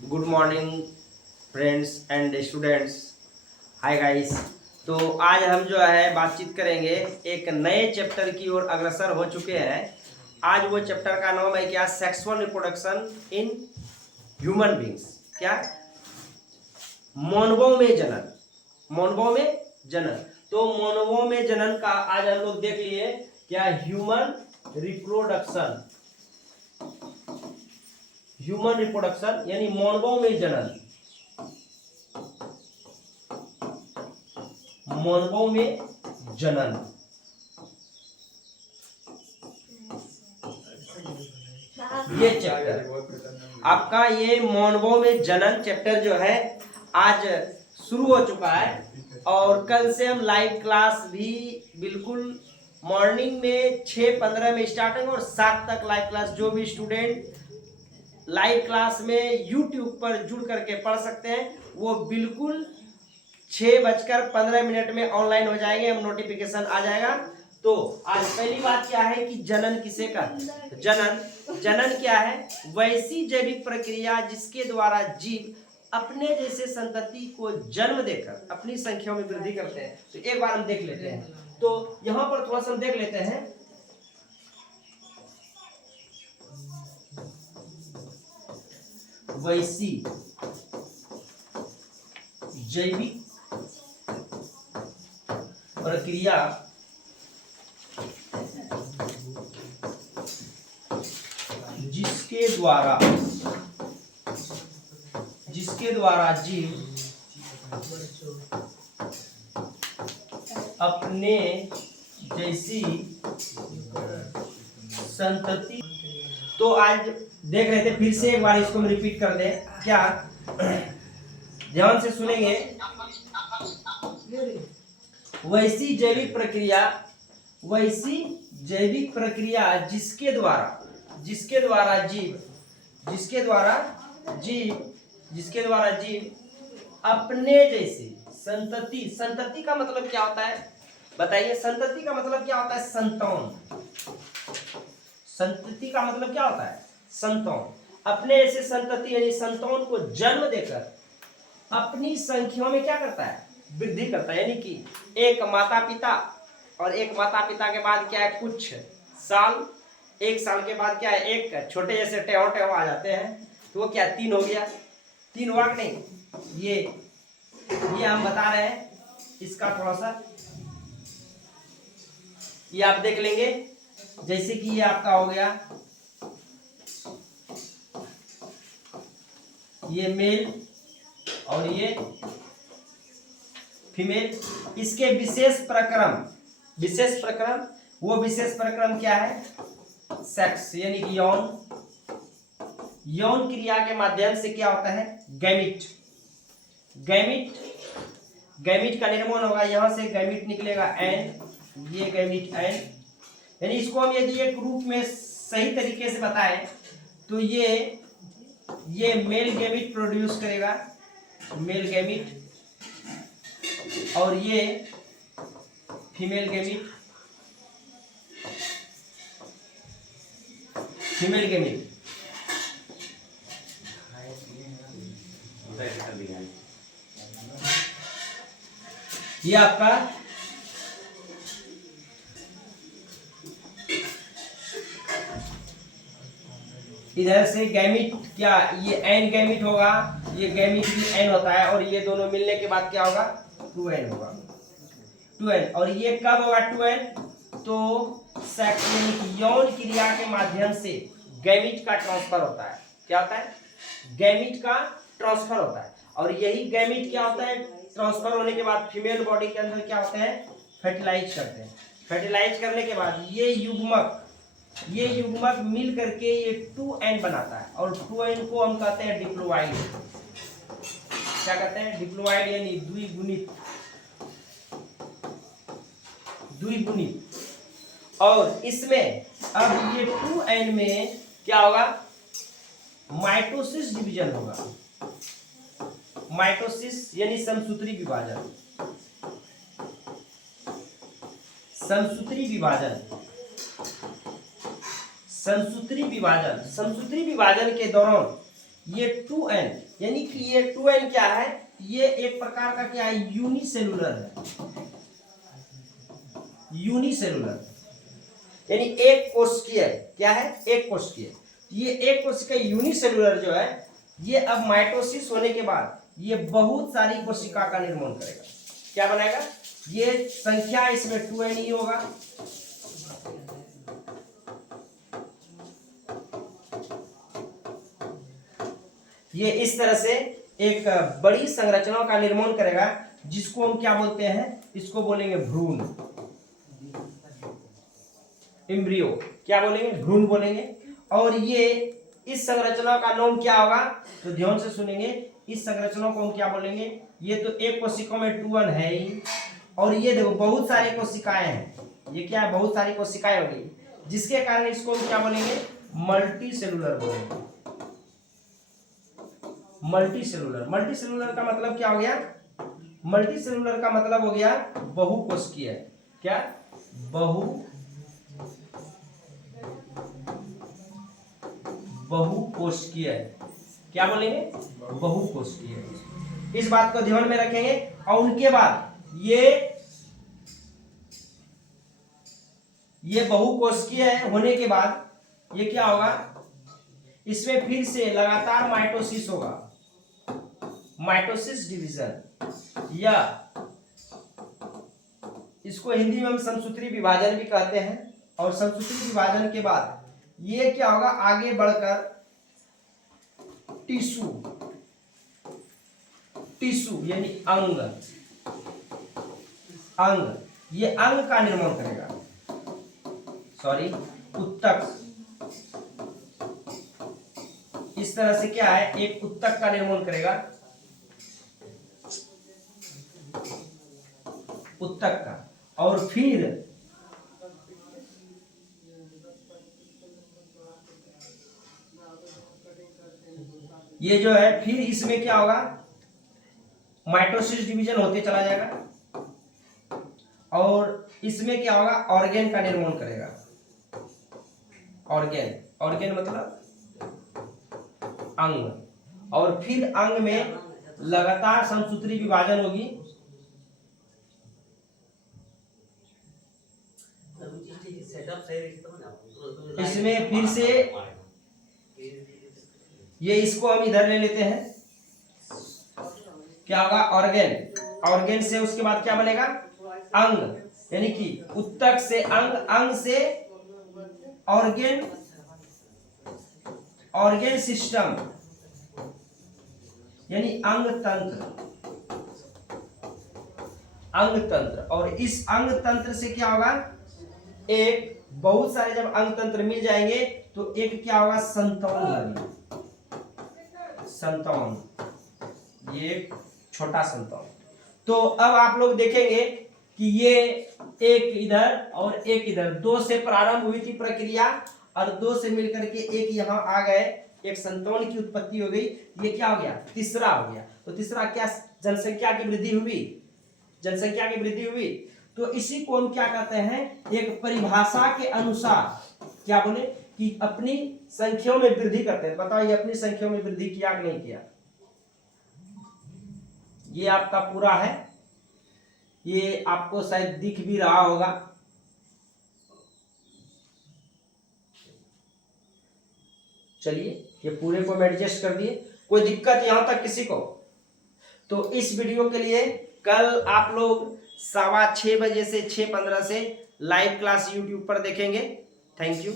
Good morning friends and students. Hi guys. तो आज हम जो है बातचीत करेंगे, एक नए चैप्टर की ओर अग्रसर हो चुके हैं। आज वो चैप्टर का नाम है क्या? Sexual reproduction in human beings. क्या? मानवों में जनन। मानवों में जनन। तो मानवों में जनन का आज हम लोग देख लिए क्या? Human reproduction. ह्यूमन रिप्रोडक्शन यानी मानवों में जनन। मानवों में जनन। ये चैप्टर आपका, ये मानवों में जनन चैप्टर जो है आज शुरू हो चुका है। और कल से हम लाइव क्लास भी बिल्कुल मॉर्निंग में 6:15 में स्टार्ट होंगे और 7 तक लाइव क्लास। जो भी स्टूडेंट लाइव क्लास में यूट्यूब पर जुड़ करके पढ़ सकते हैं वो बिल्कुल 6:15 में ऑनलाइन हो जाएंगे। हम नोटिफिकेशन आ जाएगा। तो आज पहली बात क्या है कि जनन किसे कहते हैं? जनन क्या है? वैसी जैविक प्रक्रिया जिसके द्वारा जीव अपने जैसे संतति को जन्म देकर अपनी संख्या में वृद्धि करते हैं। तो एक बार हम देख लेते हैं। तो यहां पर थोड़ा सा हम देख लेते हैं। वैसी जैविक प्रक्रिया जिसके द्वारा जीव अपने जैसी संतति। तो आज देख रहे थे, फिर से एक बार इसको हम रिपीट कर दें। क्या? ध्यान से सुनेंगे। वैसी जैविक प्रक्रिया जिसके द्वारा जीव अपने जैसे संतति का मतलब क्या होता है? बताइए, संतति का मतलब क्या होता है? संतान। संतति का मतलब क्या होता है? संतान। अपने ऐसे संतति यानी संतान को जन्म देकर अपनी संख्या में क्या करता है? वृद्धि करता है। यानी कि एक माता पिता के बाद क्या है? कुछ साल, एक साल के बाद क्या है? एक छोटे जैसे टेहो आ जाते हैं। तो वो क्या? 3 हो गया। 3 हुआ कि नहीं? ये हम बता रहे हैं। इसका थोड़ा सा ये आप देख लेंगे। जैसे कि ये आपका हो गया, ये मेल और ये फीमेल। इसके विशेष प्रक्रम क्या है? सेक्स यानी कि यौन क्रिया के माध्यम से क्या होता है? गैमिट का निर्माण होगा। यहां से गैमिट निकलेगा एन, ये गैमिट एन। यानी इसको हम यदि एक रूप में सही तरीके से बताएं तो ये मेल गैमिट प्रोड्यूस करेगा, मेल गैमिट, और ये फीमेल गैमिट। ये आपका इधर से गैमिट, क्या ये एन गैमिट होगा, ये गैमिट भी एन होता है, और ये दोनों मिलने के बाद क्या होगा? 2n होगा। 2n। और ये कब होगा 2n? तो सेक्स यानी कि यौन क्रिया के माध्यम से गैमिट का ट्रांसफर होता है। क्या होता है? गैमिट का ट्रांसफर होता है। और यही गैमिट क्या होता है? ट्रांसफर होने के बाद फीमेल बॉडी के अंदर क्या होते हैं? फर्टिलाइज करते हैं। फर्टिलाइज करने के बाद ये युग्मक मिल करके ये 2n बनाता है। और 2n को हम कहते हैं डिप्लोइड। क्या कहते हैं? डिप्लोइड यानी द्विगुणित। और इसमें अब ये 2n में क्या होगा? माइटोसिस डिवीजन होगा। माइटोसिस यानी समसूत्री विभाजन। समसूत्री विभाजन के दौरान ये 2n, यानी कि ये 2n क्या है, ये एक प्रकार का क्या है, यूनिसेलुलर है। यूनिसेलुलर यानी एक कोशिकीय, क्या है, एक कोशिकीय। ये एक कोशिकीय यूनिसेलुलर जो है, ये अब माइटोसिस होने के बाद ये बहुत सारी कोशिका का निर्माण करेगा। क्या बनाएगा, ये संख्या इसमें 2n ही होगा। ये इस तरह से एक बड़ी संरचना का निर्माण करेगा, जिसको हम क्या बोलते हैं, इसको बोलेंगे भ्रूण, एम्ब्रियो, क्या बोलेंगे, भ्रूण बोलेंगे। और ये इस संरचना का नाम क्या होगा, तो ध्यान से सुनेंगे, इस संरचना को हम क्या बोलेंगे, ये तो एक कोशिका में 2n है ही, और ये देखो बहुत सारी कोशिकाएं हैं, ये क्या है, बहुत सारी कोशिकाएं हो गई, जिसके कारण इसको हम क्या बोलेंगे, मल्टी सेलुलर बोलेंगे। मल्टी सेलुलर, मल्टी सेलुलर का मतलब क्या हो गया, मल्टी सेलुलर का मतलब हो गया बहुकोशिकीय। क्या, बहुकोशिकीय, क्या बोलेंगे, बहुकोशिकीय। इस बात को ध्यान में रखेंगे। और उनके बाद ये बहुकोशिकीय होने के बाद ये क्या होगा, इसमें फिर से लगातार माइटोसिस होगा, माइटोसिस डिवीजन, या इसको हिंदी में हम समसूत्री विभाजन भी कहते हैं। और समसूत्री विभाजन के बाद ये क्या होगा, आगे बढ़कर टिश्यू यानी अंग, ये अंग का निर्माण करेगा, सॉरी, उत्तक। इस तरह से क्या है, एक उत्तक का निर्माण करेगा, उत्तक का। और फिर ये जो है, फिर इसमें क्या होगा, माइटोसिस डिवीजन होते चला जाएगा, और इसमें क्या होगा, ऑर्गेन का निर्माण करेगा। ऑर्गेन मतलब अंग, और फिर अंग में लगातार समसूत्री विभाजन होगी। इसमें फिर से ये, इसको हम इधर ले लेते हैं, क्या होगा, ऑर्गेन से उसके बाद क्या बनेगा, अंग, यानी कि उत्तक से अंग, अंग से ऑर्गेन सिस्टम यानी अंग तंत्र। और इस अंग तंत्र से क्या होगा, एक बहुत सारे जब अंग तंत्र मिल जाएंगे तो एक क्या होगा, संतान, ये छोटा संतान। तो अब आप लोग देखेंगे कि ये एक इधर और एक इधर, दो से प्रारंभ हुई थी प्रक्रिया, और दो से मिलकर के एक यहाँ आ गए, एक संतान की उत्पत्ति हो गई। ये क्या हो गया, तीसरा हो गया। तो तीसरा क्या, जनसंख्या की वृद्धि हुई। तो इसी को हम क्या कहते हैं, एक परिभाषा के अनुसार क्या बोले, कि अपनी संख्याओं में वृद्धि करते हैं। बताइए अपनी संख्याओं में वृद्धि किया कि नहीं किया। ये आपका पूरा है, ये आपको शायद दिख भी रहा होगा। चलिए, ये पूरे को मैं एडजस्ट कर दिए, कोई दिक्कत यहां तक किसी को। तो इस वीडियो के लिए कल आप लोग 6:15 से 6:15 से लाइव क्लास यूट्यूब पर देखेंगे। Thank you.